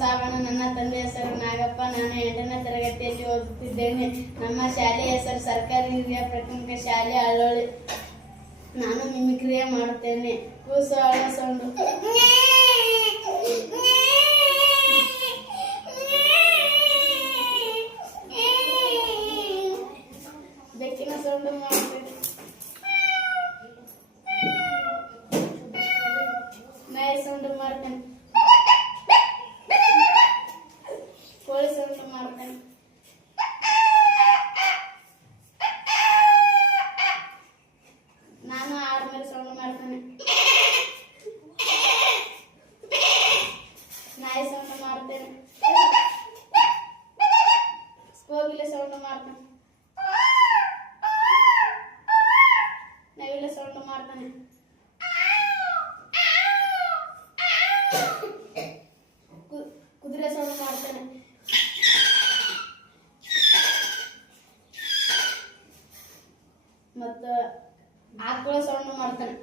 ಸಾವಣ್ಣ. ನನ್ನ ತಂದೆ ಹೆಸರು ನಾಗಪ್ಪ. ನಾನು 8ನೇ ತರಗತಿಯಲ್ಲಿ ಓದುತ್ತಿದ್ದೇನೆ. ನಮ್ಮ ಶಾಲೆಯ ಹೆಸರು ಸರ್ಕಾರಿ ಹಿರಿಯ ಪ್ರಾಥಮಿಕ ಶಾಲೆ ಅಳ್ಳೋಳಿ. ನಾನು ಮಿಮಿಕ್ರಿ ಮಾಡುತ್ತೇನೆ. ಕೂಸು ಅಳೋ ಸೌಂಡು, ಬೆಕ್ಕಿನ ಸೌಂಡು ಮಾಡುತ್ತೇನೆ. ನಾಯಿ ಸೌಂಡು ಮಾಡ್ತೇನೆ. ಕೋಳಿ ಸೌಂಡು ಮಾಡ್ತೇನೆ. ನಾನು ಆದ್ಮೇಲೆ ಸೌಂಡು ಮಾಡ್ತೇನೆ. ನಾಯಿ ಸೌಂಡು ಮಾಡ್ತೇನೆ. ಕೋಗಿಲೆ ಸೌಂಡು ಮಾಡ್ತೇನೆ. ನವಿಲೆ ಸೌಂಡು ಮಾಡ್ತಾನೆ. ಕುದುರೆ ಸೌಂಡು ಮಾಡ್ತಾನೆ. ಮತ್ತು ಆಕಳ ಸೌಂಡು ಮಾಡ್ತಾನೆ.